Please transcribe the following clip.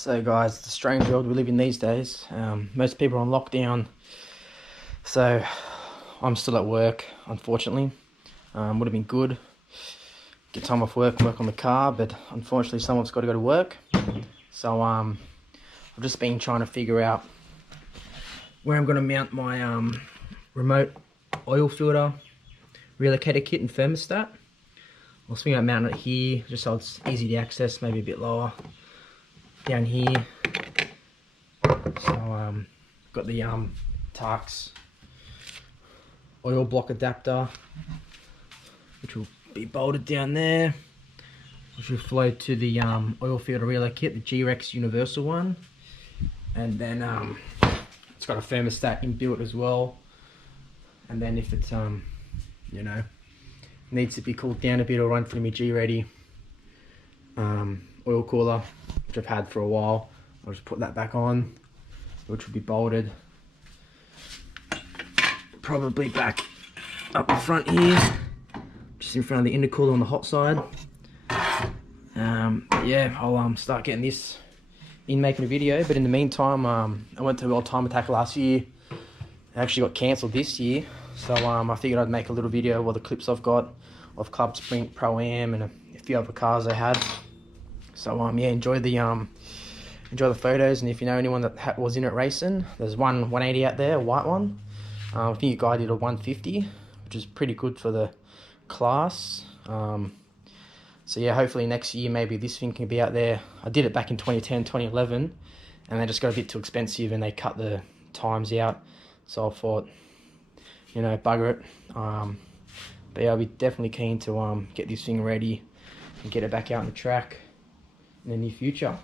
So guys, it's a strange world we live in these days. Most people are on lockdown, so I'm still at work, unfortunately. Would have been good, get time off work and work on the car, but unfortunately someone's got to go to work. So I've just been trying to figure out where I'm going to mount my remote oil filter relocator kit and thermostat. I was thinking about mounting it here, just so it's easy to access, maybe a bit lower down here. So got the Tarks oil block adapter, which will be bolted down there, which will flow to the oil filter relay kit, the G-Rex universal one, and then it's got a thermostat inbuilt as well. And then if it's you know, needs to be cooled down a bit, or run through my G-Ready oil cooler, which I've had for a while. I'll just put that back on, which will be bolted probably back up the front here, just in front of the intercooler on the hot side. Yeah, I'll start getting this in, making a video. But in the meantime, I went to World Time Attack last year. It actually got cancelled this year, so I figured I'd make a little video of all the clips I've got of CLUBSPRINT, Pro-Am, and a few other cars I had. So yeah, enjoy the photos, and if you know anyone that was in it racing, there's one 180 out there, a white one. I think a guy did a 150, which is pretty good for the class. So yeah, hopefully next year maybe this thing can be out there. I did it back in 2010, 2011, and they just got a bit too expensive and they cut the times out. So I thought, you know, bugger it. But yeah, I'll be definitely keen to get this thing ready and get it back out on the track in the near future.